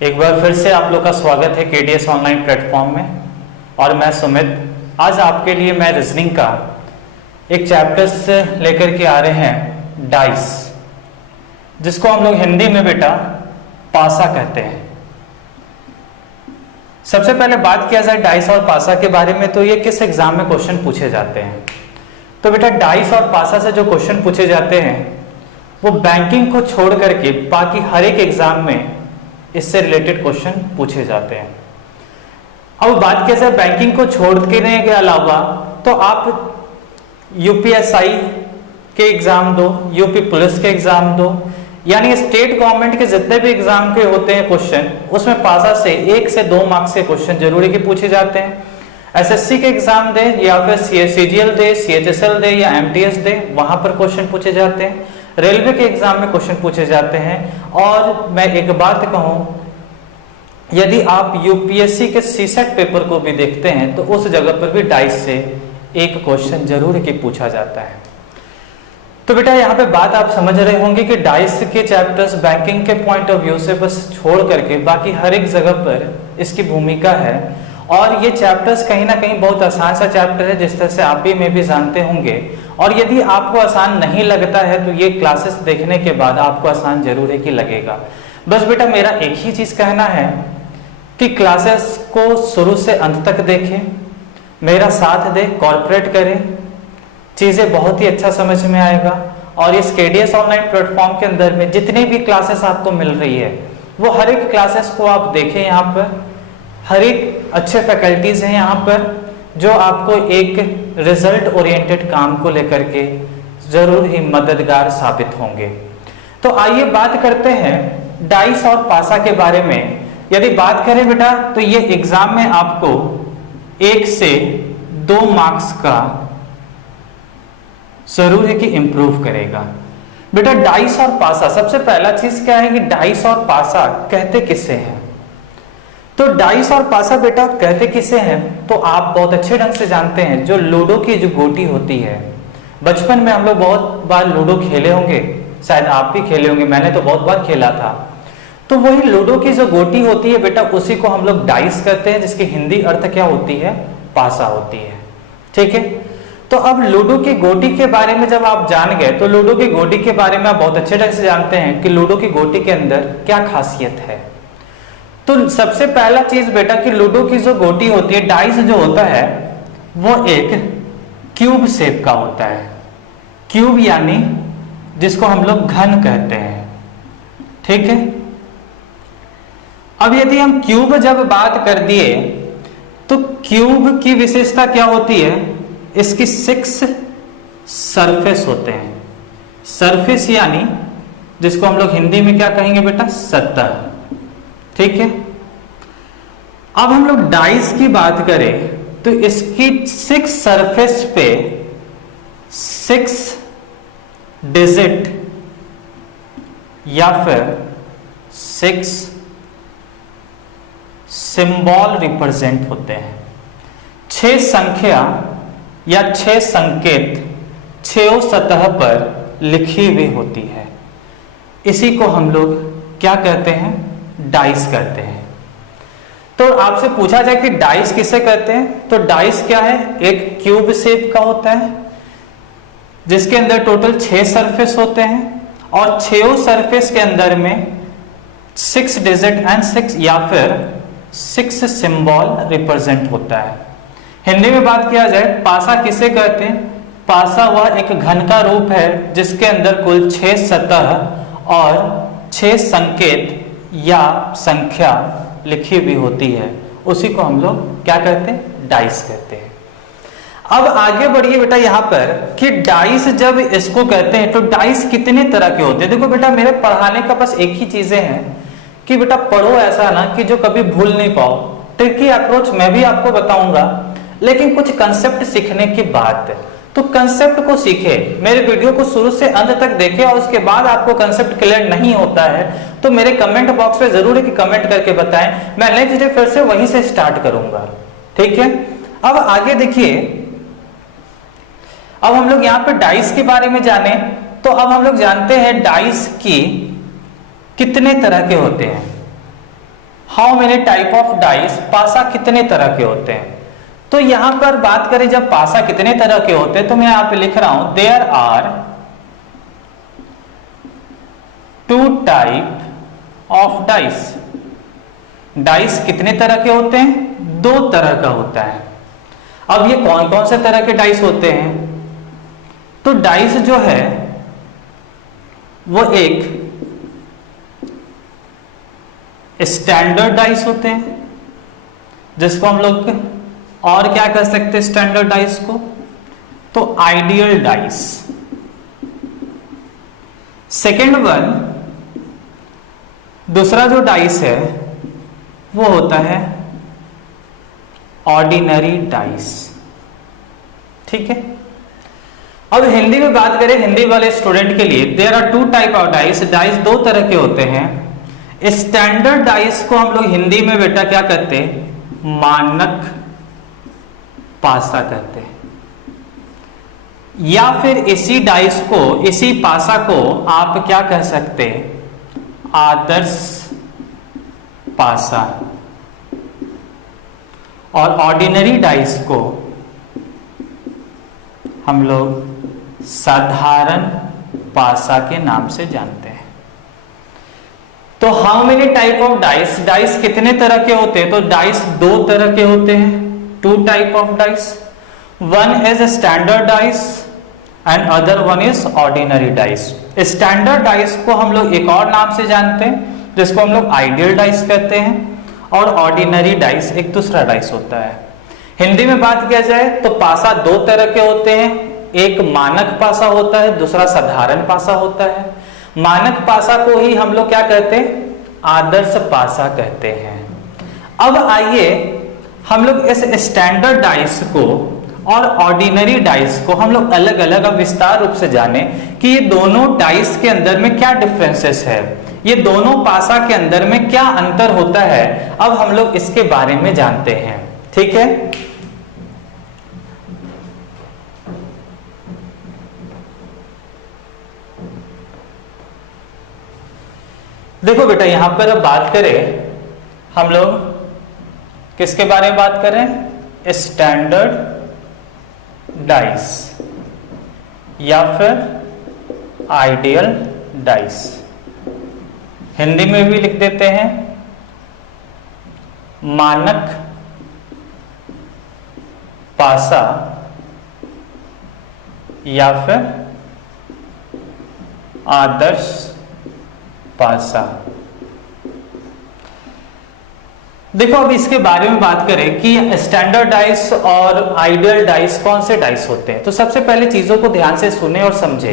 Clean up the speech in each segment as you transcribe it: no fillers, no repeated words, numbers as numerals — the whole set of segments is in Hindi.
एक बार फिर से आप लोग का स्वागत है केडीएस ऑनलाइन प्लेटफॉर्म में। और मैं सुमित आज आपके लिए मैं रीजनिंग का एक चैप्टर्स लेकर के आ रहे हैं डाइस, जिसको हम लोग हिंदी में बेटा पासा कहते हैं। सबसे पहले बात किया जाए डाइस और पासा के बारे में, तो ये किस एग्जाम में क्वेश्चन पूछे जाते हैं। तो बेटा डाइस और पासा से जो क्वेश्चन पूछे जाते हैं वो बैंकिंग को छोड़ करके बाकी हर एक एग्जाम में इससे रिलेटेड क्वेश्चन पूछे जाते हैं। अब बात किया जाए बैंकिंग को छोड़ने के अलावा, तो आप यूपीएसआई के एग्जाम दो, यूपी पुलिस के एग्जाम दो, यानी स्टेट गवर्नमेंट के जितने भी एग्जाम के होते हैं क्वेश्चन, उसमें पासा से 1 से 2 मार्क्स के क्वेश्चन जरूरी के पूछे जाते हैं। एसएससी के एग्जाम दे या फिर सीजीएल दे, सीएचएसएल दे या एमटीएस दे, वहां पर क्वेश्चन पूछे जाते हैं। रेलवे के एग्जाम में क्वेश्चन पूछे जाते हैं। और मैं एक बात कहूं, यदि आप यूपीएससी के सीसेट पेपर को भी देखते हैं तो उस जगह पर भी डाइस से एक क्वेश्चन जरूर की पूछा जाता है। तो बेटा यहाँ पे बात आप समझ रहे होंगे कि डाइस के चैप्टर्स बैंकिंग के पॉइंट ऑफ व्यू से बस छोड़ करके बाकी हर एक जगह पर इसकी भूमिका है। और ये चैप्टर्स कहीं ना कहीं बहुत आसान सा चैप्टर है, जिस तरह से आप भी में भी जानते होंगे। और यदि आपको आसान नहीं लगता है तो ये क्लासेस देखने के बाद आपको आसान जरूर है कि लगेगा। बस बेटा मेरा एक ही चीज कहना है कि क्लासेस को शुरू से अंत तक देखें, मेरा साथ दे, कॉर्पोरेट करें, चीजें बहुत ही अच्छा समझ में आएगा। और इस केडीएस ऑनलाइन प्लेटफॉर्म के अंदर में जितनी भी क्लासेस आपको मिल रही है वो हर एक क्लासेस को आप देखें। यहाँ पर हर एक अच्छे फैकल्टीज हैं यहाँ पर जो आपको एक रिजल्ट ओरिएंटेड काम को लेकर के जरूर ही मददगार साबित होंगे। तो आइए बात करते हैं डाइस और पासा के बारे में। यदि बात करें बेटा तो ये एग्जाम में आपको 1 से 2 मार्क्स का जरूर है कि इंप्रूव करेगा। बेटा डाइस और पासा, सबसे पहला चीज क्या है कि डाइस और पासा कहते किसे हैं। तो डाइस और पासा बेटा कहते किसे हैं, तो आप बहुत अच्छे ढंग से जानते हैं। जो लूडो की जो गोटी होती है, बचपन में हम लोग बहुत बार लूडो खेले होंगे, शायद आप भी खेले होंगे, मैंने तो बहुत बार खेला था। तो वही लूडो की जो गोटी होती है बेटा, उसी को हम लोग डाइस कहते हैं, जिसकी हिंदी अर्थ क्या होती है, पासा होती है। ठीक है, तो अब लूडो की गोटी के बारे में जब आप जान गए, तो लूडो की गोटी के बारे में आप बहुत अच्छे ढंग से जानते हैं कि लूडो की गोटी के अंदर क्या खासियत है। तो सबसे पहला चीज बेटा कि लूडो की जो गोटी होती है, डाइस जो होता है वो एक क्यूब शेप का होता है। क्यूब यानी जिसको हम लोग घन कहते हैं। ठीक है, अब यदि हम क्यूब जब बात कर दिए तो क्यूब की विशेषता क्या होती है, इसकी 6 सरफेस होते हैं। सरफेस यानी जिसको हम लोग हिंदी में क्या कहेंगे बेटा, सतह। ठीक है, अब हम लोग डाइस की बात करें तो इसकी 6 सरफेस पे 6 डिजिट या फिर 6 सिंबल रिप्रेजेंट होते हैं। 6 संख्या या 6 संकेत 6 सतह पर लिखी हुई होती है। इसी को हम लोग क्या कहते हैं, डाइस कहते हैं। तो आपसे पूछा जाए कि डाइस किसे कहते हैं, तो डाइस क्या है, एक क्यूब शेप का होता है जिसके अंदर टोटल 6 सरफेस होते हैं और 6 सरफेस के अंदर में 6 डिजिट एंड 6 या फिर 6 सिंबल रिप्रेजेंट होता है। हिंदी में बात किया जाए पासा किसे कहते हैं, पासा वह एक घन का रूप है जिसके अंदर कुल 6 सतह और 6 संकेत या संख्या लिखी हुई होती है। उसी को हम लोग क्या कहते हैं, डाइस कहते हैं। अब आगे बढ़िए बेटा यहाँ पर कि डाइस जब इसको कहते हैं तो डाइस कितने तरह के होते हैं। देखो बेटा मेरे पढ़ाने का बस एक ही चीजें हैं कि बेटा पढ़ो ऐसा ना कि जो कभी भूल नहीं पाओ। ट्रिकी अप्रोच मैं भी आपको बताऊंगा, लेकिन कुछ कंसेप्ट सीखने के बाद, तो कंसेप्ट को सीखे, मेरे वीडियो को शुरू से अंत तक देखे और उसके बाद आपको कंसेप्ट क्लियर नहीं होता है तो मेरे कमेंट बॉक्स में जरूर है कि कमेंट करके बताएं, मैं नेक्स्ट डे फिर से वहीं से स्टार्ट करूंगा। ठीक है, अब आगे देखिए, अब हम लोग यहाँ पे डाइस के बारे में जाने, तो अब हम लोग जानते हैं डाइस की कितने तरह के होते हैं। How many type of dice, पासा कितने तरह के होते हैं। तो यहां पर बात करें जब पासा कितने तरह के होते हैं, तो मैं यहां पे लिख रहा हूं there are 2 type of dice. Dice कितने तरह के होते हैं, 2 तरह का होता है। अब ये कौन कौन से तरह के डाइस होते हैं, तो डाइस जो है वो एक स्टैंडर्ड डाइस होते हैं, जिसको हम लोग और क्या कर सकते हैं स्टैंडर्ड डाइस को, तो आइडियल डाइस। सेकेंड वन, दूसरा जो डाइस है वो होता है ऑर्डिनरी डाइस। ठीक है, अब हिंदी में बात करें, हिंदी वाले स्टूडेंट के लिए there are 2 type of dice. Dice 2 तरह के होते हैं। स्टैंडर्ड डाइस को हम लोग हिंदी में बेटा क्या कहते हैं, मानक पासा कहते हैं, या फिर इसी डाइस को, इसी पासा को आप क्या कह सकते हैं, आदर्श पासा। और ऑर्डिनरी डाइस को हम लोग साधारण पासा के नाम से जानते हैं। तो how many type of dice, dice कितने तरह के होते हैं, तो डाइस 2 तरह के होते हैं, 2 type of dice. One is standard dice and other one is ordinary dice. Standard dice को हम लोग एक और नाम से जानते हैं, जिसको हम लोग आइडियल डाइस कहते हैं, और ऑर्डिनरी डाइस एक दूसरा डाइस होता है। हिंदी में बात किया जाए तो पासा 2 तरह के होते हैं, एक मानक पासा होता है, दूसरा साधारण पासा होता है। मानक पासा को ही हम लोग क्या कहते हैं, आदर्श पासा कहते हैं। अब आइए हम लोग इस स्टैंडर्ड डाइस को और ऑर्डिनरी डाइस को हम लोग अलग अलग अब विस्तार रूप से जाने कि ये दोनों डाइस के अंदर में क्या डिफरेंसेस है, ये दोनों पासा के अंदर में क्या अंतर होता है। अब हम लोग इसके बारे में जानते हैं। ठीक है, देखो बेटा यहां पर अब बात करें हम लोग किसके बारे में बात करें, स्टैंडर्ड डाइस या फिर आइडियल डाइस। हिंदी में भी लिख देते हैं मानक पासा या फिर आदर्श पासा। देखो अब इसके बारे में बात करें कि स्टैंडर्ड डाइस और आइडियल डाइस कौन से डाइस होते हैं, तो सबसे पहले चीजों को ध्यान से सुने और समझे।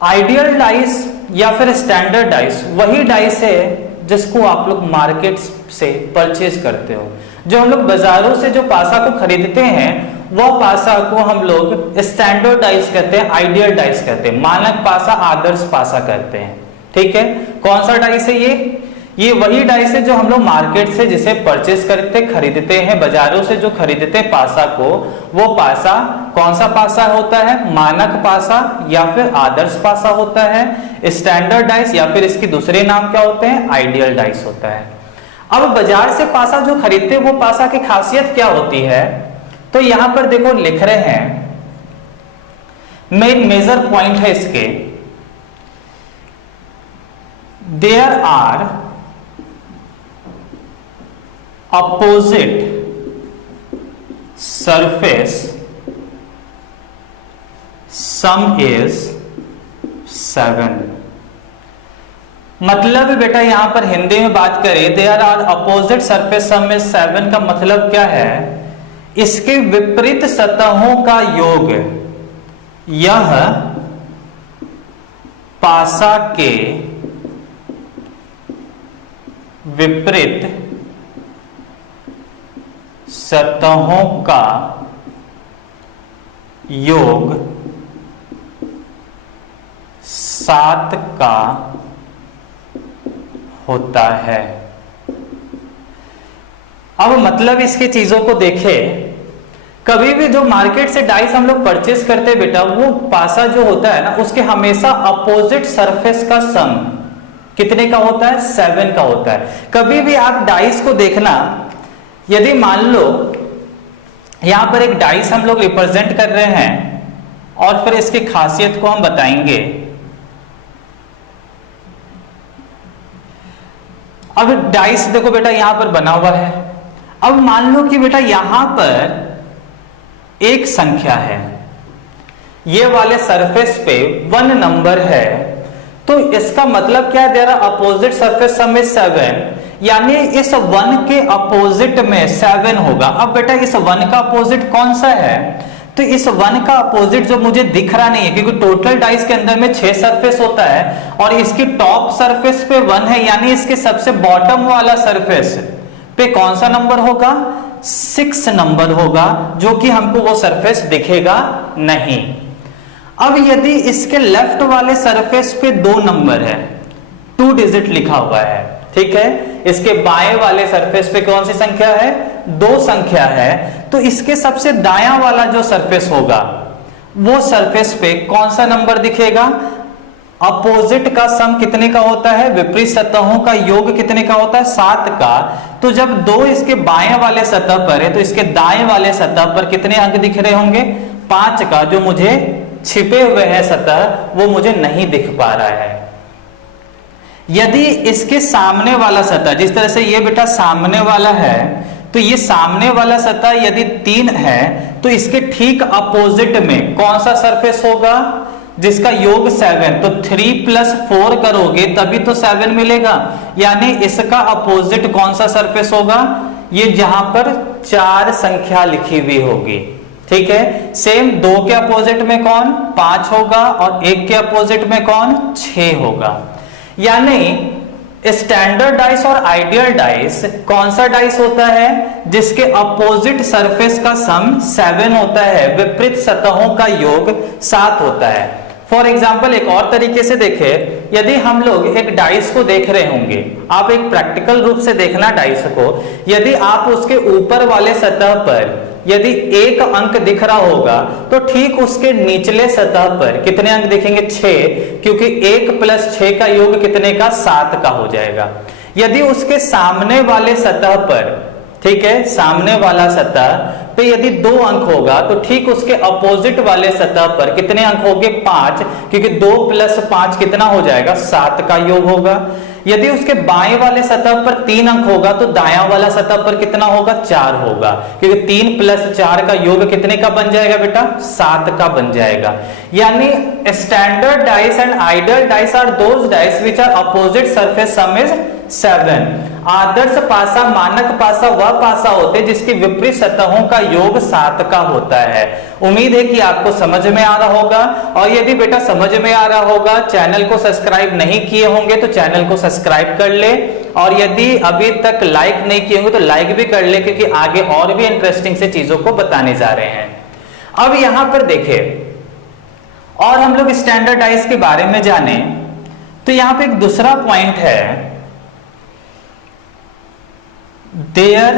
आइडियल डाइस या फिर स्टैंडर्ड डाइस वही डाइस है जिसको आप लोग मार्केट से परचेज करते हो। जो हम लोग बाजारों से जो पासा को खरीदते हैं वह पासा को हम लोग स्टैंडर्ड डाइस कहते हैं, आइडियल डाइस कहते हैं, मानक पासा, आदर्श पासा कहते हैं। ठीक है, कौन सा डाइस है ये वही डाइस है जो हम लोग मार्केट से जिसे परचेस करते खरीदते हैं, बाजारों से जो खरीदते हैं पासा को, वो पासा कौन सा पासा होता है, मानक पासा या फिर आदर्श पासा होता है। स्टैंडर्ड डाइस या फिर इसके दूसरे नाम क्या होते हैं, आइडियल डाइस होता है। अब बाजार से पासा जो खरीदते हैं वो पासा की खासियत क्या होती है, तो यहां पर देखो लिख रहे हैं, मेन मेजर पॉइंट है इसके, there are opposite surface, sum is 7। मतलब बेटा यहां पर हिंदी में बात करें there are opposite surface sum is 7 का मतलब क्या है, इसके विपरीत सतहों का योग यह पासा के विपरीत सतहों का योग 7 का होता है। अब मतलब इसकी चीजों को देखें, कभी भी जो मार्केट से डाइस हम लोग परचेस करते हैं बेटा, वो पासा जो होता है ना उसके हमेशा अपोजिट सरफेस का सम कितने का होता है? 7 का होता है। कभी भी आप डाइस को देखना, यदि मान लो यहां पर एक डाइस हम लोग रिप्रेजेंट कर रहे हैं और फिर इसकी खासियत को हम बताएंगे। अब डाइस देखो बेटा यहां पर बना हुआ है। अब मान लो कि बेटा यहां पर एक संख्या है, ये वाले सरफेस पे 1 नंबर है, तो इसका मतलब क्या दे रहा? अपोजिट सरफेस सम इज 7, यानी इस 1 के अपोजिट में 7 होगा। अब बेटा इस 1 का अपोजिट कौन सा है? तो इस 1 का अपोजिट जो मुझे दिख रहा नहीं है, क्योंकि टोटल डाइस के अंदर में 6 सरफेस होता है और इसकी टॉप सरफेस पे 1 है, यानी इसके सबसे बॉटम वाला सरफेस पे कौन सा नंबर होगा? 6 नंबर होगा, जो कि हमको वो सरफेस दिखेगा नहीं। अब यदि इसके लेफ्ट वाले सरफेस पे 2 नंबर है, 2 डिजिट लिखा हुआ है, ठीक है, इसके बाएं वाले सरफेस पे कौन सी संख्या है? 2 संख्या है, तो इसके सबसे दायां वाला जो सरफेस होगा वो सरफेस पे कौन सा नंबर दिखेगा? अपोजिट का सम कितने का होता है? विपरीत सतहों का योग कितने का होता है? 7 का। तो जब 2 इसके बाएं वाले सतह पर है तो इसके दाएं वाले सतह पर कितने अंक दिख रहे होंगे? 5 का, जो मुझे छिपे हुए हैं सतह वो मुझे नहीं दिख पा रहा है। यदि इसके सामने वाला सतह, जिस तरह से ये बेटा सामने वाला है, तो ये सामने वाला सतह यदि 3 है तो इसके ठीक अपोजिट में कौन सा सरफेस होगा जिसका योग 7? तो 3 + 4 करोगे तभी तो 7 मिलेगा, यानी इसका अपोजिट कौन सा सरफेस होगा? ये जहां पर 4 संख्या लिखी हुई होगी, ठीक है। सेम 2 के अपोजिट में कौन? 5 होगा और 1 के अपोजिट में कौन? 6 होगा। यानी स्टैंडर्ड डाइस और आइडियल डाइस कौन सा डाइस होता है? जिसके अपोजिट सरफेस का सम 7 होता है, विपरीत सतहों का योग 7 होता है। फॉर एग्जाम्पल एक और तरीके से देखें, यदि हम लोग एक डाइस को देख रहे होंगे, आप एक प्रैक्टिकल रूप से देखना डाइस को, यदि आप उसके ऊपर वाले सतह पर यदि 1 अंक दिख रहा होगा तो ठीक उसके निचले सतह पर कितने अंक दिखेंगे? 6, क्योंकि 1 + 6 का योग कितने का? 7 का हो जाएगा। यदि उसके सामने वाले सतह पर, ठीक है, सामने वाला सतह पे यदि 2 अंक होगा तो ठीक उसके अपोजिट वाले सतह पर कितने अंक होंगे? 5, क्योंकि 2 + 5 कितना हो जाएगा? 7 का योग होगा। यदि उसके बाएं वाले सतह पर 3 अंक होगा तो दायां वाला सतह पर कितना होगा? 4 होगा, क्योंकि 3 + 4 का योग कितने का बन जाएगा बेटा? 7 का बन जाएगा। यानी standard dice and ideal dice are those dice which are opposite surface sum is 7। आदर्श पासा, मानक पासा वह पासा होते हैं जिसकी विपरीत सतहों का योग 7 का होता है। उम्मीद है कि आपको समझ में आ रहा होगा, और यदि बेटा समझ में आ रहा होगा, चैनल को सब्सक्राइब नहीं किए होंगे तो चैनल को सब्सक्राइब कर ले, और यदि अभी तक लाइक नहीं किए होंगे तो लाइक भी कर ले, क्योंकि आगे और भी इंटरेस्टिंग से चीजों को बताने जा रहे हैं। अब यहां पर देखें, और हम लोग स्टैंडर्ड डाइस के बारे में जाने, तो यहां पे एक दूसरा पॉइंट है, there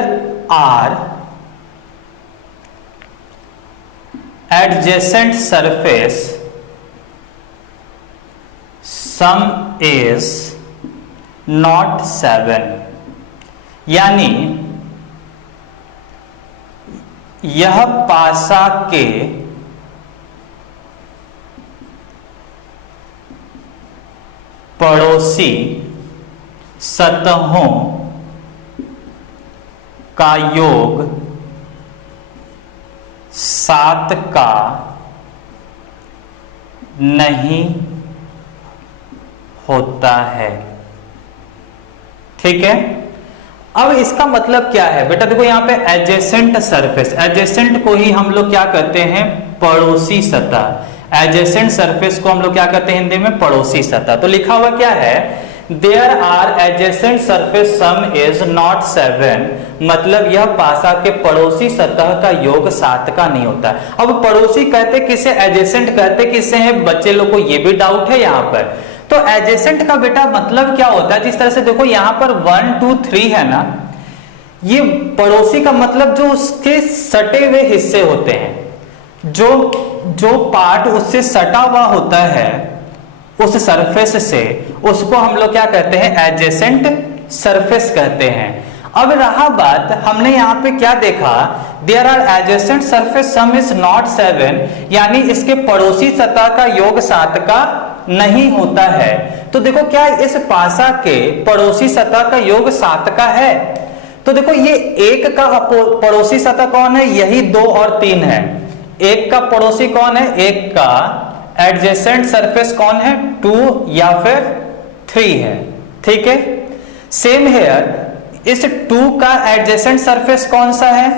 are adjacent surface sum is not 7, यानी यह पासा के पड़ोसी सतहों का योग 7 का नहीं होता है, ठीक है। अब इसका मतलब क्या है बेटा? देखो यहां पे एडजेसेंट सरफेस, एडजेसेंट को ही हम लोग क्या कहते हैं? पड़ोसी सतह। एडजेसेंट सरफेस को हम लोग क्या कहते हैं हिंदी में? पड़ोसी सतह। तो लिखा हुआ क्या है? There are adjacent surface sum is not 7, मतलब यह पासा के पड़ोसी सतह का योग 7 का नहीं होता। अब पड़ोसी कहते किसे? एडजेसेंट कहते किसे है? बच्चे लोग को ये भी डाउट है यहाँ पर। तो एडजेसेंट का बेटा मतलब क्या होता है? जिस तरह से देखो यहाँ पर 1 2 3 है ना, ये पड़ोसी का मतलब जो उसके सटे हुए हिस्से होते हैं, जो पार्ट उससे सटा हुआ होता है उस सरफेस से, उसको हम लोग क्या कहते हैं, एडजेसेंट सरफेस कहते हैं। अब रहा बात, हमने यहाँ पे क्या देखा, there are adjacent surface sum is not 7, यानी इसके पड़ोसी सतह का योग 7 का नहीं होता है। तो देखो क्या इस पासा के पड़ोसी सतह का योग 7 का है? तो देखो ये एक का पड़ोसी सतह कौन है, यही 2 और 3 है। एक का पड़ोसी कौन है, एक का एडजेसेंट सरफेस कौन है, 2 या फिर 3 है, ठीक है। सेम हेयर, इस 2 का एडजेसेंट सरफेस कौन सा है,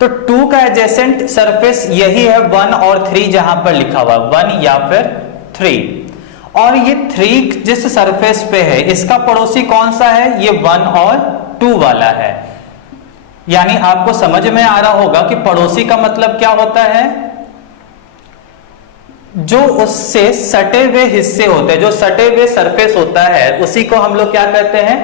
तो 2 का एडजेसेंट सरफेस यही है 1 और 3, जहां पर लिखा हुआ 1 या फिर 3। और ये 3 जिस सरफेस पे है इसका पड़ोसी कौन सा है, ये 1 और 2 वाला है। यानी आपको समझ में आ रहा होगा कि पड़ोसी का मतलब क्या होता है, जो उससे सटे हुए हिस्से होते हैं, जो सटे हुए सरफेस होता है, उसी को हम लोग क्या कहते हैं,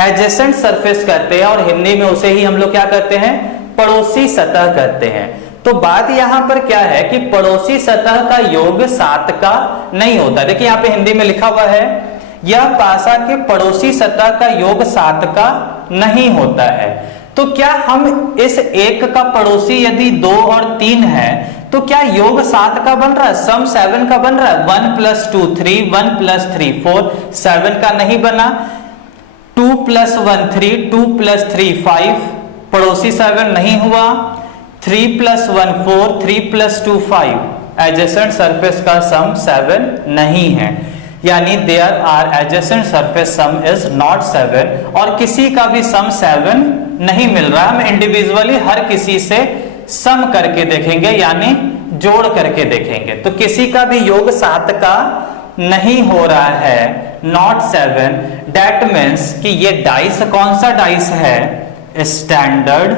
एडजेसेंट सरफेस कहते हैं, और हिंदी में उसे ही हम लोग क्या कहते हैं, पड़ोसी सतह कहते हैं। तो बात यहां पर क्या है कि पड़ोसी सतह का योग 7 का नहीं होता। देखिए यहां पे हिंदी में लिखा हुआ है, यह पासा के पड़ोसी सतह का योग 7 का नहीं होता है। तो क्या हम इस एक का पड़ोसी यदि 2 और 3 है, तो क्या योग 7 का बन रहा है, सम 7 का बन रहा है, 1 + 2 3, 1 + 3 4, 7 का नहीं बना। 2 + 1 3, 2 + 3 5, पड़ोसी 7 नहीं हुआ। 3 + 1 4, 3 + 2 5, एडजेसेंट सरफेस का सम 7 नहीं है। यानी there are adjacent surface sum is not 7, और किसी का भी सम 7 नहीं मिल रहा। हम इंडिविजुअली हर किसी से सम करके देखेंगे, यानी जोड़ करके देखेंगे, तो किसी का भी योग 7 का नहीं हो रहा है, नॉट 7। दैट मीन्स कि ये डाइस कौन सा डाइस है, स्टैंडर्ड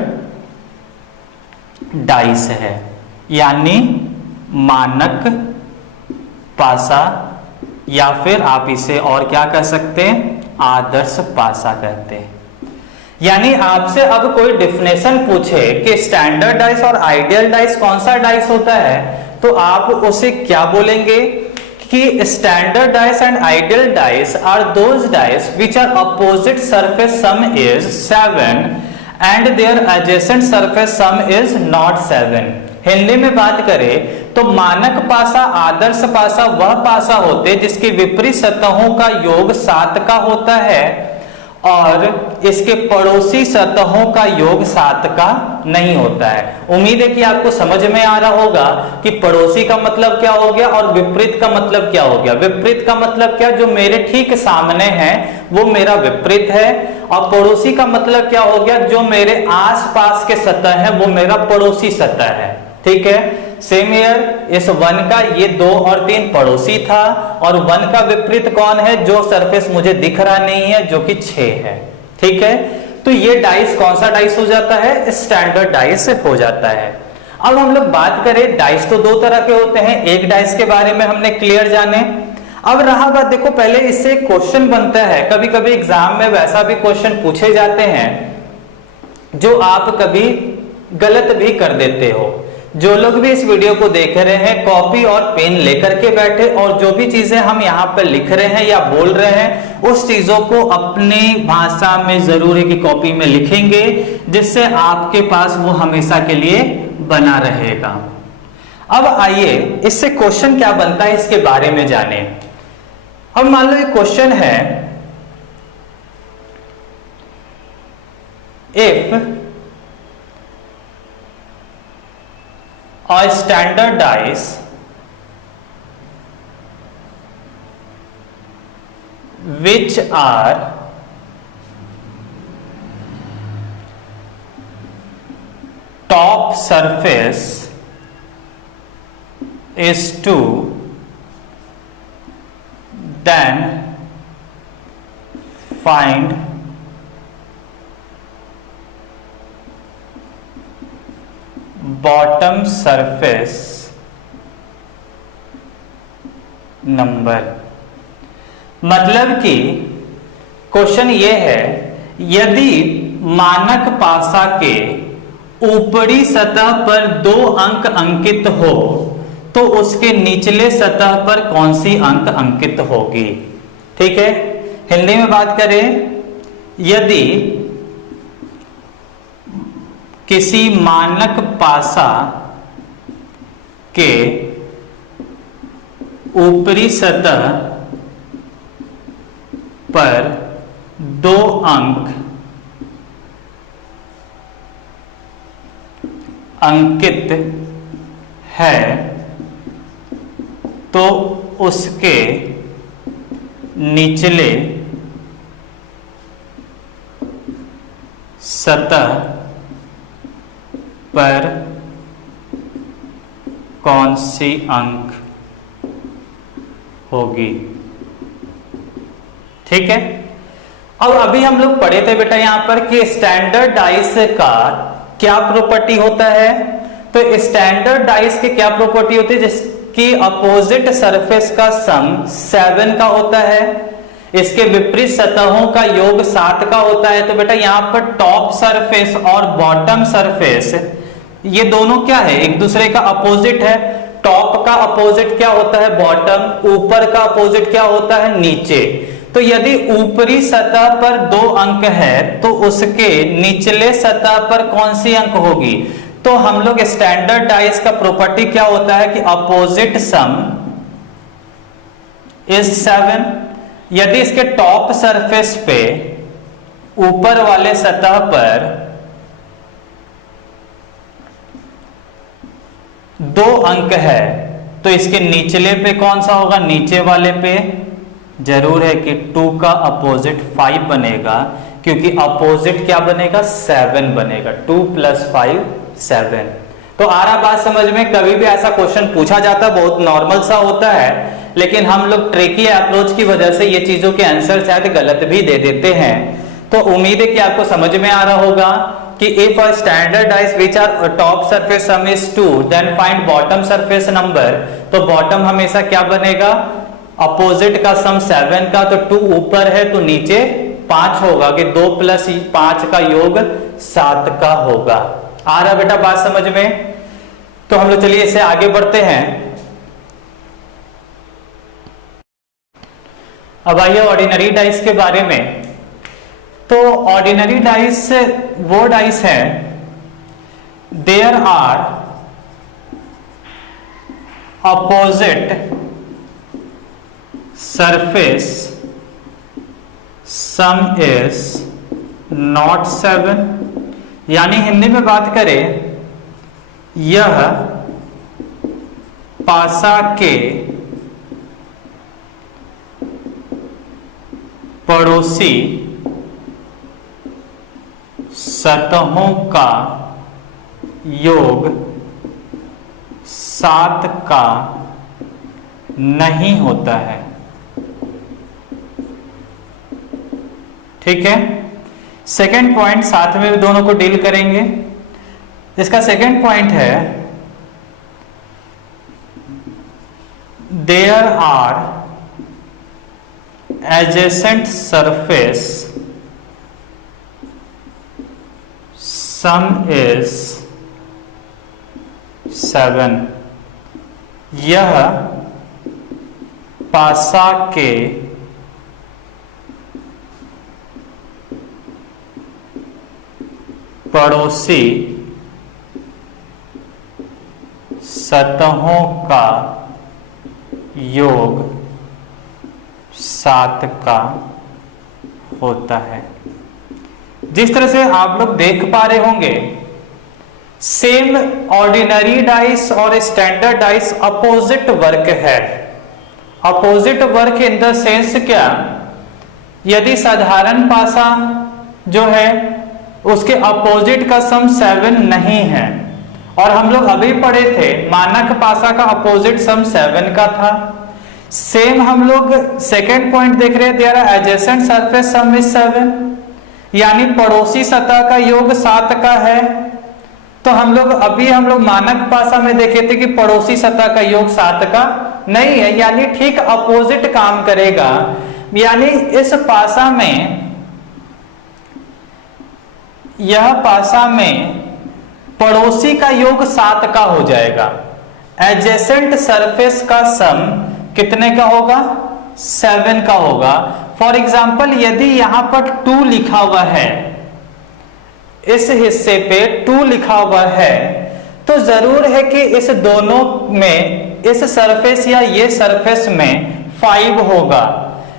डाइस है, यानी मानक पासा, या फिर आप इसे और क्या कह सकते हैं, आदर्श पासा कहते हैं। यानी आपसे अब कोई डिफिनेशन पूछे कि स्टैंडर्ड डाइस और आइडियल डाइस कौन सा डाइस होता है, तो आप उसे क्या बोलेंगे कि standard dice and ideal dice are those dice which are opposite surface sum is 7 and there adjacent surface sum is not 7। Hindi में बात करें तो मानक पासा, आदर्श पासा वह पासा होते जिसके विपरीत सतहों का योग 7 का होता है, और इसके पड़ोसी सतहों का योग 7 का नहीं होता है। उम्मीद है कि आपको समझ में आ रहा होगा कि पड़ोसी का मतलब क्या हो गया और विपरीत का मतलब क्या हो गया। विपरीत का मतलब क्या, जो मेरे ठीक सामने है वो मेरा विपरीत है, और पड़ोसी का मतलब क्या हो गया, जो मेरे आसपास के सतह है वो मेरा पड़ोसी सतह है, ठीक है। सेम ईयर, इस 1 का ये 2 और 3 पड़ोसी था, और 1 का विपरीत कौन है, जो सरफेस मुझे दिख रहा नहीं है, जो कि 6 है, ठीक है। तो ये डाइस कौन सा डाइस हो जाता है, स्टैंडर्ड डाइस हो जाता है। अब हम लोग बात करें, डाइस तो 2 तरह के होते हैं, एक डाइस के बारे में हमने क्लियर जाने। अब रहा बात, देखो पहले इससे क्वेश्चन बनता है, कभी कभी एग्जाम में वैसा भी क्वेश्चन पूछे जाते हैं जो आप कभी गलत भी कर देते हो। जो लोग भी इस वीडियो को देख रहे हैं, कॉपी और पेन लेकर के बैठे, और जो भी चीजें हम यहाँ पर लिख रहे हैं या बोल रहे हैं उस चीजों को अपनी भाषा में जरूर है कि कॉपी में लिखेंगे, जिससे आपके पास वो हमेशा के लिए बना रहेगा। अब आइए इससे क्वेश्चन क्या बनता है इसके बारे में जाने। अब मान लो एक क्वेश्चन है, if a standard dice which are top surface is 2, then find bottom surface number. मतलब कि क्वेश्चन ये है, यदि मानक पासा के ऊपरी सतह पर 2 अंक अंकित हो तो उसके निचले सतह पर कौन सी अंक अंकित होगी। ठीक है, हिंदी में बात करें, यदि किसी मानक पासा के ऊपरी सतह पर 2 अंक अंकित है तो उसके निचले सतह पर कौन सी अंक होगी। ठीक है, अब अभी हम लोग पढ़े थे बेटा यहां पर कि स्टैंडर्ड डाइस का क्या प्रॉपर्टी होता है। तो स्टैंडर्ड डाइस की क्या प्रॉपर्टी होती है, जिसकी अपोजिट सरफेस का सम 7 का होता है, इसके विपरीत सतहों का योग 7 का होता है। तो बेटा यहां पर टॉप सरफेस और बॉटम सरफेस ये दोनों क्या है, एक दूसरे का अपोजिट है। टॉप का अपोजिट क्या होता है, बॉटम, ऊपर का अपोजिट क्या होता है, नीचे। तो यदि ऊपरी सतह पर 2 अंक है तो उसके निचले सतह पर कौन सी अंक होगी। तो हम लोग स्टैंडर्ड डाइस का प्रॉपर्टी क्या होता है कि अपोजिट सम इज 7। यदि इसके टॉप सरफेस पे ऊपर वाले सतह पर 2 अंक है तो इसके निचले पे कौन सा होगा, नीचे वाले पे जरूर है कि 2 का अपोजिट 5 बनेगा, क्योंकि अपोजिट क्या बनेगा, 7 बनेगा। 2 + 5 7। तो आ रहा बात समझ में। कभी भी ऐसा क्वेश्चन पूछा जाता बहुत नॉर्मल सा होता है, लेकिन हम लोग ट्रिकी अप्रोच की वजह से ये चीजों के आंसर शायद गलत भी दे देते हैं। तो उम्मीद है कि आपको समझ में आ रहा होगा कि if a standard dice which are top surface sum is 2 then find bottom surface number. तो बॉटम हमेशा क्या बनेगा, अपोजिट का सम 7 का, तो 2 ऊपर है तो नीचे 5 होगा कि 2 + 5 का योग 7 का होगा। आ रहा बेटा बात समझ में। तो हम लोग चलिए इससे आगे बढ़ते हैं। अब आइए ऑर्डिनरी डाइस के बारे में। तो ऑर्डिनरी डाइस वो डाइस है, there are opposite surface sum is not 7। यानी हिंदी में बात करें, यह पासा के पड़ोसी सतहों का योग 7 का नहीं होता है। ठीक है, सेकेंड पॉइंट साथ में भी दोनों को डील करेंगे। इसका सेकेंड पॉइंट है, there are adjacent surface sum is 7। यह पासा के पड़ोसी सतहों का योग 7 का होता है। जिस तरह से आप लोग देख पा रहे होंगे, सेम ऑर्डिनरी डाइस और स्टैंडर्ड डाइस अपोजिट वर्क है। Opposite work in the sense क्या, यदि साधारण पासा जो है उसके अपोजिट का सम 7 नहीं है, और हम लोग अभी पढ़े थे मानक पासा का अपोजिट सम 7 का था। सेम हम लोग सेकेंड पॉइंट देख रहे हैं, there are adjacent surface sum is 7, यानी पड़ोसी सतह का योग 7 का है। तो हम लोग मानक पासा में देखे थे कि पड़ोसी सतह का योग 7 का नहीं है, यानी ठीक अपोजिट काम करेगा। यानी इस पासा में, यह पासा में पड़ोसी का योग 7 का हो जाएगा। एडजेसेंट सरफेस का सम कितने का होगा? 7 का होगा। फॉर एग्जाम्पल यदि यहां पर 2 लिखा हुआ है, इस हिस्से पे 2 लिखा हुआ है, तो जरूर है कि इस दोनों में, इस सरफेस या ये सरफेस में 5 होगा,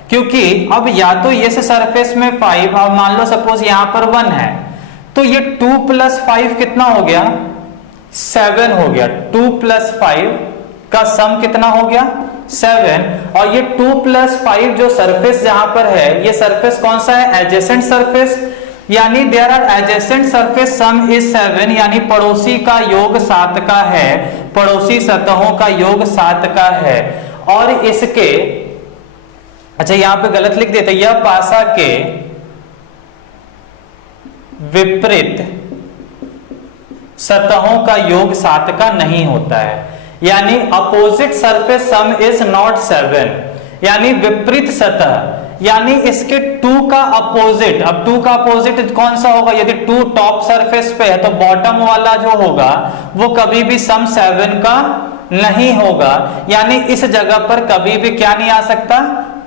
क्योंकि अब या तो इस सरफेस में 5, और मान लो सपोज यहां पर 1 है, तो ये 2 + 5 कितना हो गया? 7 हो गया। 2 + 5 का सम कितना हो गया? 7। और ये 2 + 5 जो सरफेस जहां पर है, ये सरफेस कौन सा है? एडजेसेंट सरफेस, यानी there are adjacent surface sum is 7, यानी पड़ोसी का योग 7 का है, पड़ोसी सतहों का योग 7 का है। और इसके, अच्छा यहां पे गलत लिख देते, यह पासा के विपरीत सतहों का योग 7 का नहीं होता है, यानी opposite surface sum is not 7, यानी विपरीत सतह, यानी इसके 2 का अपोजिट। अब 2 का अपोजिट कौन सा होगा? यदि 2 टॉप सरफेस पे है तो बॉटम वाला जो होगा वो कभी भी सम 7 का नहीं होगा, यानी इस जगह पर कभी भी क्या नहीं आ सकता?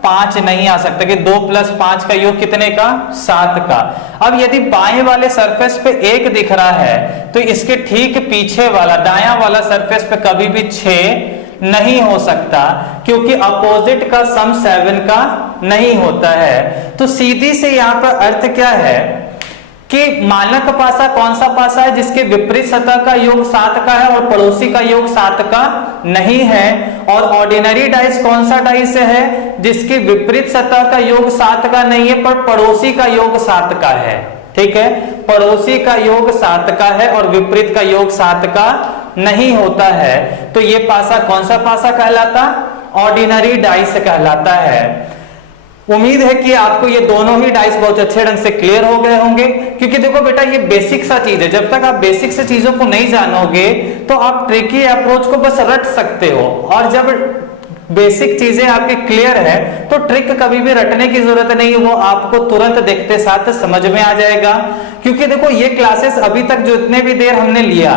5 नहीं आ सकता, कि 2 + 5 का योग कितने का? 7 का। अब यदि बाएं वाले सरफेस पे 1 दिख रहा है, तो इसके ठीक पीछे वाला दायां वाला सरफेस पे कभी भी 6 नहीं हो सकता, क्योंकि अपोजिट का सम 7 का नहीं होता है। तो सीधी से यहां पर अर्थ क्या है कि मानक पासा कौन सा पासा है? जिसके विपरीत सतह का योग 7 का है और पड़ोसी का योग 7 का नहीं है। और ऑर्डिनरी डाइस कौन सा डाइस है? जिसके विपरीत सतह का योग 7 का नहीं है पर पड़ोसी का योग 7 का है। ठीक है, पड़ोसी का योग 7 का है और विपरीत का योग 7 का नहीं होता है। तो ये पासा कौन सा पासा कहलाता? ऑर्डिनरी डाइस कहलाता है। उम्मीद है कि आपको ये दोनों ही डाइस बहुत अच्छे ढंग से क्लियर हो गए होंगे, क्योंकि देखो बेटा ये बेसिक सा चीज है, जब तक आप बेसिक से चीजों को नहीं जानोगे तो आप ट्रिकी अप्रोच को बस रट सकते हो, और जब बेसिक चीजें आपकी क्लियर है तो ट्रिक कभी भी रटने की जरूरत नहीं है, वो आपको तुरंत देखते साथ समझ में आ जाएगा। क्योंकि देखो ये क्लासेस अभी तक जो इतने भी देर हमने लिया,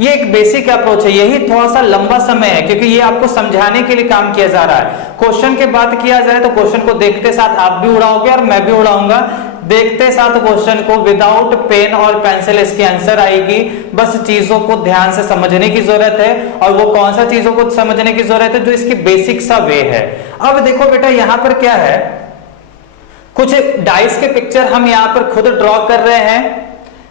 ये एक बेसिक अप्रोच है, यही थोड़ा सा लंबा समय है, क्योंकि ये आपको समझाने के लिए काम किया जा रहा है। क्वेश्चन की बात किया जाए तो क्वेश्चन को देखते साथ आप भी उड़ाओगे और मैं भी उड़ाऊंगा, देखते साथ क्वेश्चन को, विदाउट पेन और पेंसिल इसकी आंसर आएगी। बस चीजों को ध्यान से समझने की जरूरत है, और वो कौन सा चीजों को समझने की जरूरत है? जो इसकी बेसिक सा वे है। अब देखो बेटा यहां पर क्या है, कुछ डाइस के पिक्चर हम यहां पर खुद ड्रॉ कर रहे हैं,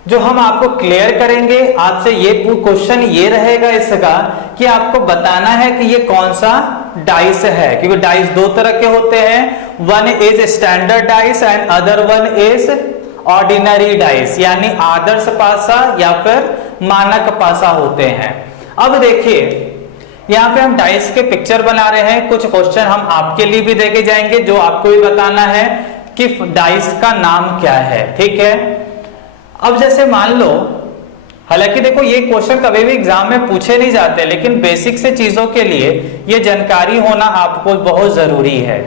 जो हम आपको क्लियर करेंगे। आपसे ये क्वेश्चन ये रहेगा इसका कि आपको बताना है कि ये कौन सा डाइस है, क्योंकि डाइस दो तरह के होते हैं, one is standard dice and other one is ordinary dice, यानी आदर्श पासा या फिर मानक पासा होते हैं। अब देखिए यहाँ पे हम डाइस के पिक्चर बना रहे हैं, कुछ क्वेश्चन हम आपके लिए भी देके जाएंगे, जो आपको भी बताना है कि डाइस का नाम क्या है। ठीक है, अब जैसे मान लो, हालांकि देखो ये क्वेश्चन कभी भी एग्जाम में पूछे नहीं जाते, लेकिन बेसिक से चीजों के लिए ये जानकारी होना आपको बहुत जरूरी है।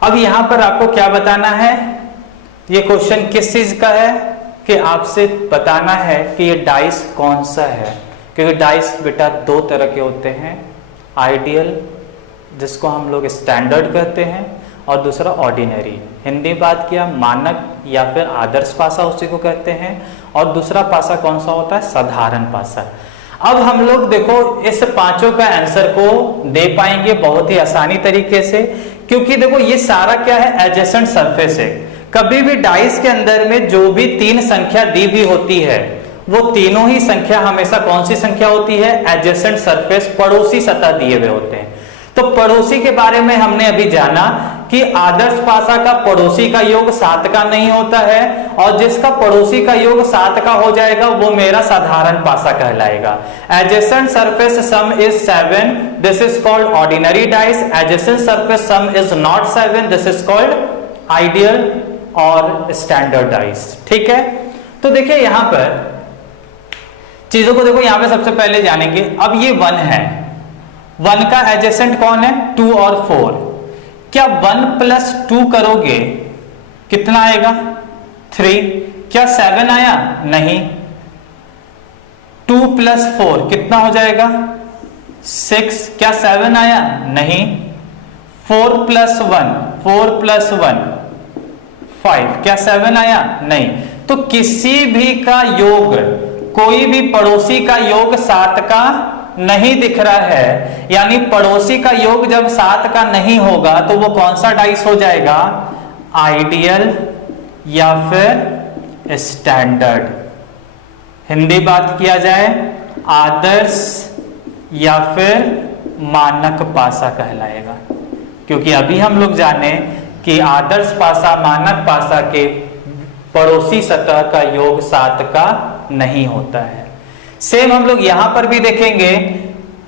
अब यहां पर आपको क्या बताना है, ये क्वेश्चन किस चीज का है कि आपसे बताना है कि ये डाइस कौन सा है, क्योंकि डाइस बेटा दो तरह के होते हैं, आइडियल जिसको हम लोग स्टैंडर्ड कहते हैं, और दूसरा ऑर्डिनरी। हिंदी बात किया मानक या फिर आदर्श पासा उसी को कहते हैं, और दूसरा पासा कौन सा होता है? साधारण पासा। अब हम लोग देखो इस पांचों का आंसर को दे पाएंगे बहुत ही आसानी तरीके से, क्योंकि देखो ये सारा क्या है? एडजेसेंट सरफेस है। कभी भी डाइस के अंदर में जो भी तीन संख्या दी हुई होती है, वो तीनों ही संख्या हमेशा कौन सी संख्या होती है? एडजेसेंट सरफेस, पड़ोसी सतह दिए हुए होते हैं। तो पड़ोसी के बारे में हमने अभी जाना कि आदर्श पासा का पड़ोसी का योग 7 का नहीं होता है, और जिसका पड़ोसी का योग 7 का हो जाएगा वो मेरा साधारण पासा कहलाएगा। Adjacent surface sum is 7, this is called ordinary dice. Adjacent surface sum is not 7, this is called ideal और स्टैंडर्ड डाइस। ठीक है, तो देखिए यहां पर चीजों को देखो, यहां पे सबसे पहले जानेंगे। अब ये 1 है, 1 का एडजेसेंट कौन है? 2 और 4। क्या 1 प्लस 2 करोगे कितना आएगा? 3। क्या 7 आया? नहीं। 2 प्लस 4 कितना हो जाएगा? 6। क्या 7 आया? नहीं। 4 प्लस 1, 4 प्लस 1 5। क्या 7 आया? नहीं। तो किसी भी का योग, कोई भी पड़ोसी का योग 7 का नहीं दिख रहा है, यानी पड़ोसी का योग जब 7 का नहीं होगा तो वो कौन सा डाइस हो जाएगा? आइडियल या फिर स्टैंडर्ड। हिंदी बात किया जाए आदर्श या फिर मानक पासा कहलाएगा, क्योंकि अभी हम लोग जाने कि आदर्श पासा मानक पासा के पड़ोसी सतह का योग 7 का नहीं होता है। सेम हम लोग यहां पर भी देखेंगे।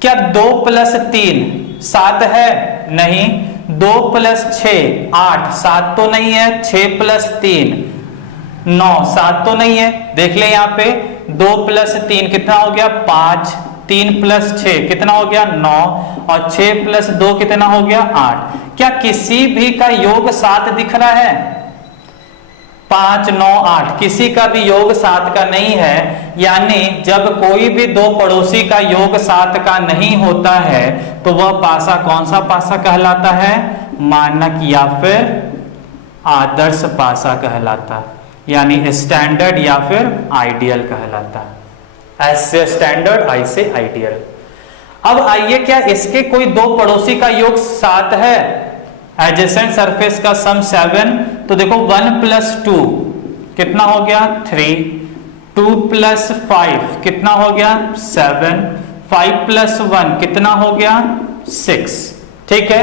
क्या 2 प्लस 3 7 है? नहीं। 2 प्लस 6 8, 7 तो नहीं है। 6 प्लस 3 9, 7 तो नहीं है। देख ले यहां पे 2 प्लस 3 कितना हो गया? 5। 3 प्लस 6 कितना हो गया? 9। और 6 प्लस 2 कितना हो गया? 8। क्या किसी भी का योग 7 दिख रहा है? 5 9 8, किसी का भी योग 7 का नहीं है। यानी जब कोई भी दो पड़ोसी का योग 7 का नहीं होता है तो वह पासा कौन सा पासा कहलाता है? मानक या फिर आदर्श पासा कहलाता, यानी स्टैंडर्ड या फिर आइडियल कहलाता। ऐसे स्टैंडर्ड, ऐसे आइडियल। अब आइए, क्या इसके कोई दो पड़ोसी का योग 7 है? एडजेसेंट सरफेस का सम 7। तो देखो 1 प्लस 2 कितना हो गया? 3। 2 प्लस 5 कितना हो गया? 7। 5 प्लस 1 कितना हो गया? 6। ठीक है,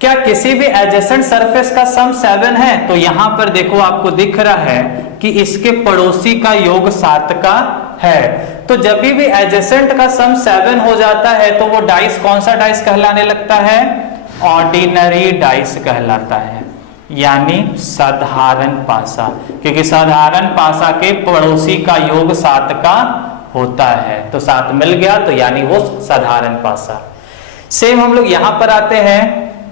क्या किसी भी एडजेसेंट सरफेस का सम 7 है? तो यहां पर देखो आपको दिख रहा है कि इसके पड़ोसी का योग 7 का है। तो जब भी एडजेसेंट का सम 7 हो जाता है तो वो डाइस कौन सा डाइस कहलाने लगता है? ऑर्डिनरी डाइस कहलाता है, यानी साधारण पासा, क्योंकि साधारण पासा के पड़ोसी का योग 7 का होता है। तो 7 मिल गया तो यानी वो साधारण पासा। सेम हम लोग यहां पर आते हैं।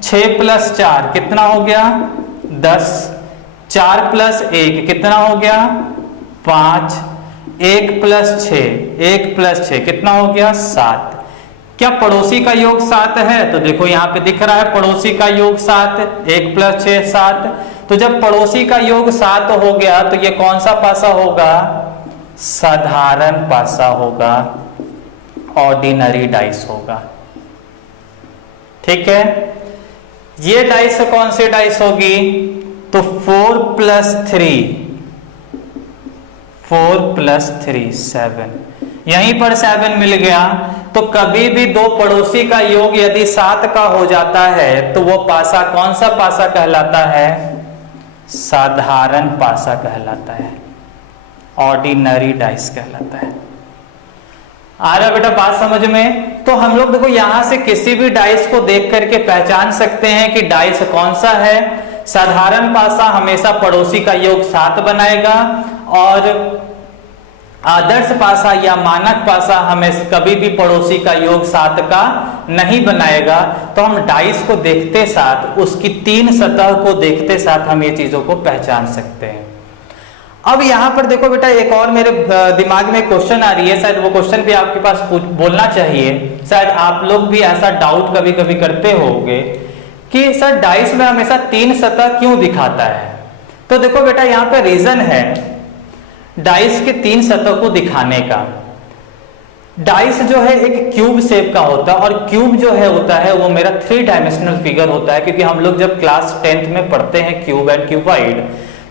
6 प्लस 4 कितना हो गया? 10। 4 प्लस 1 कितना हो गया? 5। 1 प्लस 6, 1 प्लस 6 कितना हो गया? 7। क्या पड़ोसी का योग 7 है? तो देखो यहां पे दिख रहा है पड़ोसी का योग 7, 1 प्लस 6 7। तो जब पड़ोसी का योग 7 हो गया तो ये कौन सा पासा होगा? साधारण पासा होगा, ऑर्डिनरी डाइस होगा। ठीक है, ये डाइस कौन सी डाइस होगी? तो 4 प्लस 3, 4 प्लस 3 7। यहीं पर 7 मिल गया। तो कभी भी दो पड़ोसी का योग यदि 7 का हो जाता है तो वो पासा कौन सा पासा कहलाता है? साधारण पासा कहलाता है, ऑर्डिनरी डाइस कहलाता है। आ रहा बेटा बात समझ में? तो हम लोग देखो यहां से किसी भी डाइस को देख करके पहचान सकते हैं कि डाइस कौन सा है। साधारण पासा हमेशा पड़ोसी का योग 7 बनाएगा, और आदर्श पासा या मानक पासा हमें कभी भी पड़ोसी का योग 7 का नहीं बनाएगा। तो हम डाइस को देखते साथ, उसकी 3 सतह को देखते साथ हम ये चीजों को पहचान सकते हैं। अब यहाँ पर देखो बेटा, एक और मेरे दिमाग में क्वेश्चन आ रही है, शायद वो क्वेश्चन भी आपके पास बोलना चाहिए। शायद आप लोग भी ऐसा डाउट कभी कभी करते होंगे कि सर डाइस में हमेशा 3 सतह क्यों दिखाता है। तो देखो बेटा, यहाँ पे रीजन है डाइस के 3 सतह को दिखाने का। डाइस जो है एक क्यूब शेप का होता है, और क्यूब जो है होता है वो मेरा 3 डायमेंशनल फिगर होता है, क्योंकि हम लोग जब क्लास 10th में पढ़ते हैं क्यूब एंड क्यूबॉइड,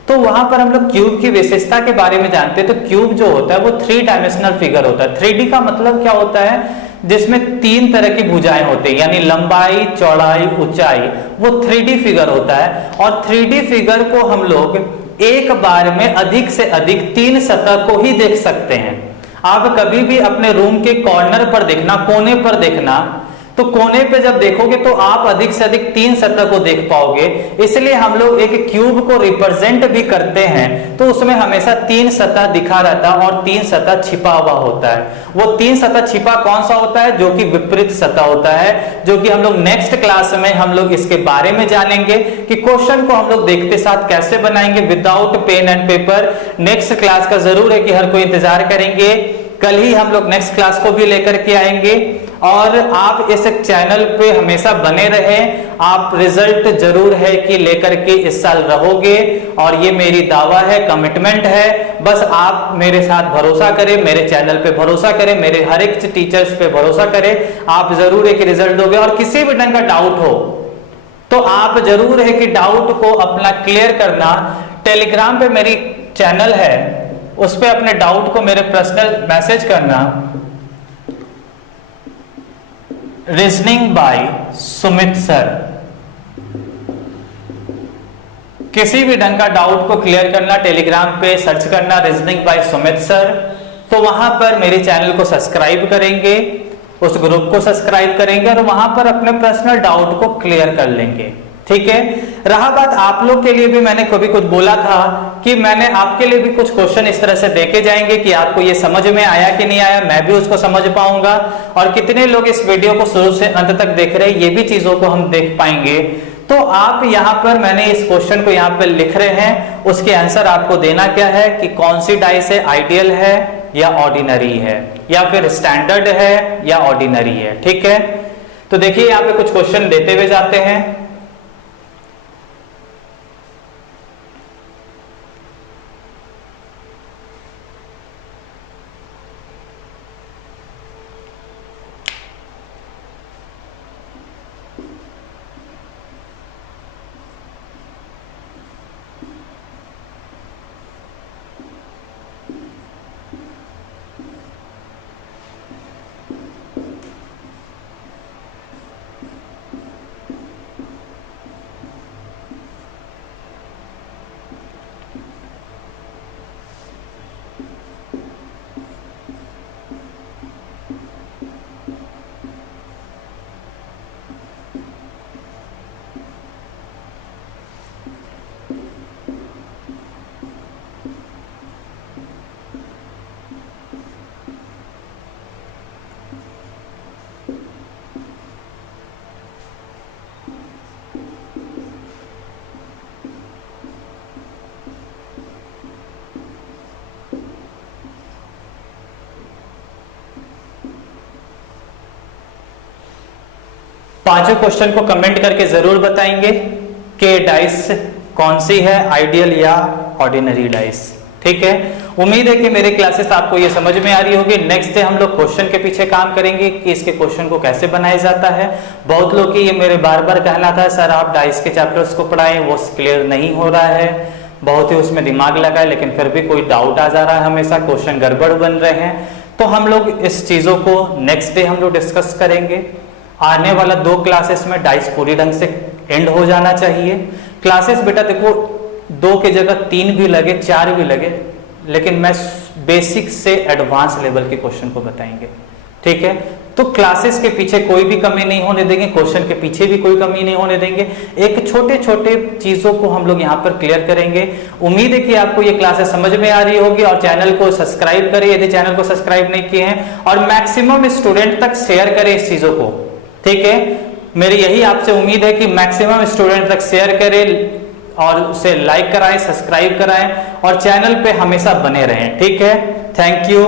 तो वहां पर हम लोग क्यूब की विशेषता के बारे में जानते हैं। तो क्यूब जो होता है वो 3 डायमेंशनल फिगर होता है। 3D का मतलब क्या होता है, जिसमें 3 तरह की भुजाएं होती है, यानी लंबाई, चौड़ाई, ऊंचाई, वो 3D फिगर होता है। और 3D फिगर को हम लोग एक बार में अधिक से अधिक 3 सतह को ही देख सकते हैं। आप कभी भी अपने रूम के कॉर्नर पर देखना, कोने पर देखना, तो कोने पे जब देखोगे तो आप अधिक से अधिक 3 सतह को देख पाओगे। इसलिए हम लोग एक क्यूब को रिप्रेजेंट भी करते हैं तो उसमें हमेशा 3 सतह दिखा रहता है और 3 सतह छिपा हुआ होता है। वो 3 सतह छिपा कौन सा होता है, जो कि विपरीत सतह होता है, जो कि हम लोग नेक्स्ट क्लास में हम लोग इसके बारे में जानेंगे कि क्वेश्चन को हम लोग देखते साथ कैसे बनाएंगे without pen and paper. Next class का जरूर है कि हर कोई इंतजार करेंगे, कल ही हम लोग नेक्स्ट क्लास को भी लेकर के आएंगे। और आप इस चैनल पे हमेशा बने रहें, आप रिजल्ट जरूर है कि लेकर के इस साल रहोगे, और ये मेरी दावा है, कमिटमेंट है। बस आप मेरे साथ भरोसा करें, मेरे चैनल पे भरोसा करें, मेरे हर एक टीचर्स पे भरोसा करें, आप जरूर है कि रिजल्ट दोगे। और किसी भी ढंग का डाउट हो तो आप जरूर है कि डाउट को अपना क्लियर करना। टेलीग्राम पे मेरी चैनल है, उस पे अपने डाउट को मेरे पर्सनल मैसेज करना, रीजनिंग बाय सुमित सर। किसी भी ढंग का डाउट को क्लियर करना, टेलीग्राम पे सर्च करना रीजनिंग बाय सुमित सर, तो वहां पर मेरे चैनल को सब्सक्राइब करेंगे, उस ग्रुप को सब्सक्राइब करेंगे और वहां पर अपने पर्सनल डाउट को क्लियर कर लेंगे। ठीक है। रहा बात आप लोग के लिए भी, मैंने कभी कुछ बोला था कि मैंने आपके लिए भी कुछ क्वेश्चन इस तरह से देके जाएंगे कि आपको ये समझ में आया कि नहीं आया, मैं भी उसको समझ पाऊंगा, और कितने लोग इस वीडियो को शुरू से अंत तक देख रहे हैं, ये भी चीजों को हम देख पाएंगे। तो आप यहाँ पर, मैंने इस क्वेश्चन को यहाँ पर लिख रहे हैं, उसके आंसर आपको देना क्या है कि कौन सी डाइस है, आइडियल है या ऑर्डिनरी है, या फिर स्टैंडर्ड है या ऑर्डिनरी है। ठीक है। तो देखिए यहाँ पे कुछ क्वेश्चन देते हुए जाते हैं। पांचों क्वेश्चन को कमेंट करके जरूर बताएंगे कि डाइस कौन सी है, आइडियल या ऑर्डिनरी डाइस। ठीक है। उम्मीद है कि मेरी क्लासेस आपको ये समझ में आ रही होगी। नेक्स्ट डे हम लोग क्वेश्चन के पीछे काम करेंगे कि इसके क्वेश्चन को कैसे बनाया जाता है। बहुत लोग की ये मेरे बार बार कहना था, सर आप डाइस के चैप्टर्स को पढ़ाएं, वो क्लियर नहीं हो रहा है, बहुत ही उसमें दिमाग लगा है, लेकिन फिर भी कोई डाउट आ जा रहा है, हमेशा क्वेश्चन गड़बड़ बन रहे हैं। तो हम लोग इस चीजों को नेक्स्ट डे हम लोग डिस्कस करेंगे। आने वाला 2 क्लासेस में डाइस पूरी ढंग से एंड हो जाना चाहिए। क्लासेस बेटा देखो 2 की जगह 3 भी लगे, 4 भी लगे, लेकिन मैं बेसिक से एडवांस लेवल के क्वेश्चन को बताएंगे। ठीक है। तो क्लासेस के पीछे कोई भी कमी नहीं होने देंगे, क्वेश्चन के पीछे भी कोई कमी नहीं होने देंगे। एक छोटे छोटे चीजों को हम लोग यहाँ पर क्लियर करेंगे। उम्मीद है कि आपको ये क्लासेस समझ में आ रही होगी, और चैनल को सब्सक्राइब करें यदि चैनल को सब्सक्राइब नहीं किए हैं, और मैक्सिमम स्टूडेंट तक शेयर करें इस चीजों को। ठीक है। मेरी यही आपसे उम्मीद है कि मैक्सिमम स्टूडेंट तक शेयर करें, और उसे लाइक कराएं, सब्सक्राइब कराएं और चैनल पे हमेशा बने रहें। ठीक है, थैंक यू।